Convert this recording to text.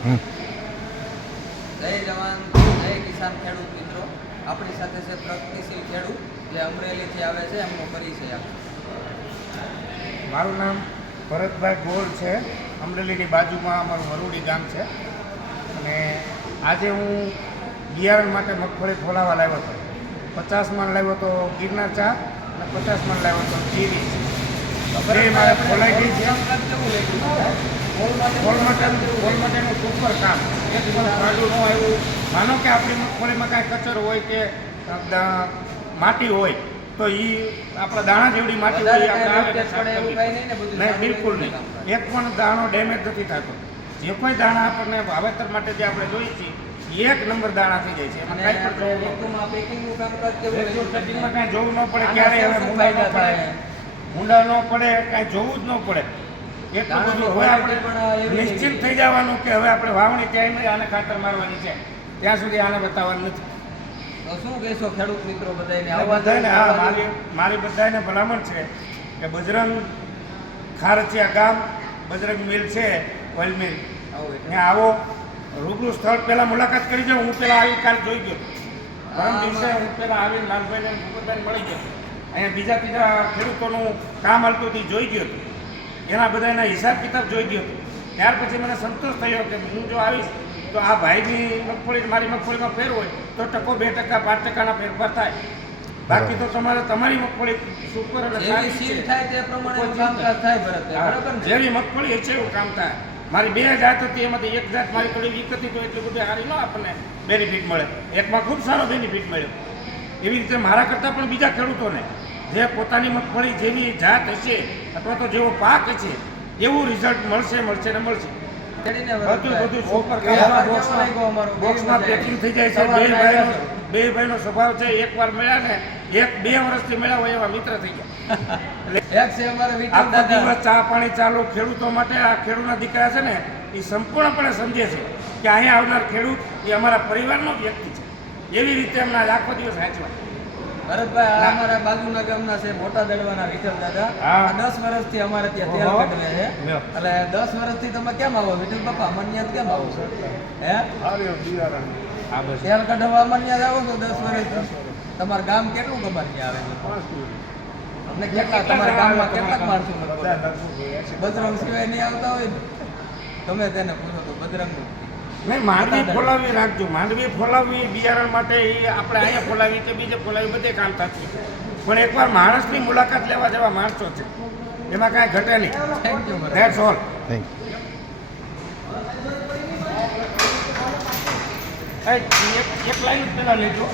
જય જવાન જય કિસાન ખેડૂત મિત્રો, આપણી સાથે છે પ્રગતિશીલ ખેડૂત જે અમરેલીથી આવે છે, એમનો પરિચય આપો. મારું નામ ભરતભાઈ ગોળ છે. અમરેલીની બાજુમાં અમારું વરુડી ગામ છે અને આજે હું બિયારણ માટે મગફળી ફોલાવા લાવ્યો હતો. 50 મણ લાવ્યો હતો ગિરનાર ચા અને 50 મણ લાવ્યો હતો જીરી. મારે ફોલાઈ ગઈ છે. ફોલ માટેનું સુપર કામ, એક પણ ખાડું ન આવ્યું. માનો કે આપણી મગફળીમાં કાંઈ કચર હોય કે માટી હોય તો એ આપણા દાણા જેવડી માટી હોય નહીં, બિલકુલ નહીં. એક પણ દાણો ડેમેજ નથી થતો. જે કોઈ દાણા આપણને વાવેતર માટે જે આપણે જોઈએ છીએ એક નંબર દાણા થઈ જાય છે. એમાં કાંઈ કાંઈ જોવું ન પડે, ક્યારેય હવે ઊંડા ન પડે, કાંઈ જોવું જ ન પડે. એટલું બધું હોય. આપણે નિશ્ચિત થઈ જવાનું કે હવે આપણે વાવણી ત્યાં આને ખાતર મારવાની છે, ત્યાં સુધી આને બતાવવાનું નથી. તો શું કહેશો ખેડૂત મિત્રો બધાને? મારી બધાને ભલામણ છે કે બજરંગ ખારચિયા ગામ બજરંગ મિલ છે, ઓઇલ મિલ, ત્યાં આવો. રૂબરૂ સ્થળ પહેલાં મુલાકાત કરી જાઓ. હું પહેલાં આવી કાલ જોઈ ગયો. પરમ દિવસે હું પહેલાં આવીને લાલભાઈને ભૂપતભાઈને મળી ગયો. અહીંયા બીજા ત્રીજા ખેડૂતોનું કામ હાલતું હતું જોઈ ગયો હતું. એના બધાના હિસાબ કિતાબ જોઈ ગયો હતો. ત્યાર પછી મને સંતોષ થયો કે હું જો આવીશ તો આ ભાઈની મગફળી મારી મગફળીમાં ફેર હોય તો 2%, 5% ફેરફાર થાય. બાકી તો તમારી મગફળી સુપર અને જેવી મગફળી છે એવું કામ થાય. મારી 2 જાત હતી, એમાંથી એક જાત મારી થોડી વીક હતી તો એટલી બધી સારી ન આપણને બેનિફિટ મળે. એકમાં ખૂબ સારો બેનિફિટ મળ્યો. એવી રીતે મારા કરતાં પણ બીજા ખેડૂતોને જે પોતાની મગફળી જેવી જાત હશે અથવા તો જેવો પાક હશે એવું રિઝલ્ટ મળશે ને મળશે. બધું બોક્સમાં પેકિંગ થઈ જાય છે. બે ભાઈનો સ્વભાવ છે. એકવાર મળ્યા ને 1-2 વર્ષથી મળ્યા હોય એવા મિત્ર થઈ ગયા. દિવસ ચા પાણી ચાલુ. ખેડૂતો માટે આ ખેડૂતના દીકરા છે ને એ સંપૂર્ણપણે સમજે છે કે અહીંયા આવનાર ખેડૂત એ અમારા પરિવારનો વ્યક્તિ છે. એવી રીતે એમના આખો દિવસ સાચવા. ભરતભાઈ અમારા બાજુના ગામના છે, મોટા દડવાના વિઠ્ઠલ દાદા. 10 વર્ષથી અમારે ત્યાં તેલ કઢવે છે. એટલે 10 વર્ષથી તમે કેમ આવો વિઠ્ઠલ બાપા? અમરન્યાત કેમ આવો છો? તેલ કઢવા અમરન્યાત આવો છો 10 વર્ષથી? તમારું ગામ કેટલું ખબર છે આવે છે? તમને કેટલા તમારા ગામમાં કેટલાક માણસો બજરંગ સિવાય નહીં આવતા હોય ને? તમે તેને પૂછો તો બજરંગ નહીં. માંડવી ફોલાવી રાખજો. માંડવી ફોલાવવી બિયારણ માટે એ આપણે અહીંયા ફોલાવી કે બીજે ફોલાવી બધે કામ થશે. પણ એકવાર માણસની મુલાકાત લેવા જેવા માણસો છે, એમાં કાંઈ ઘટે નહીં. Thank you. That's all. એક લાઈન પેલા લેજો.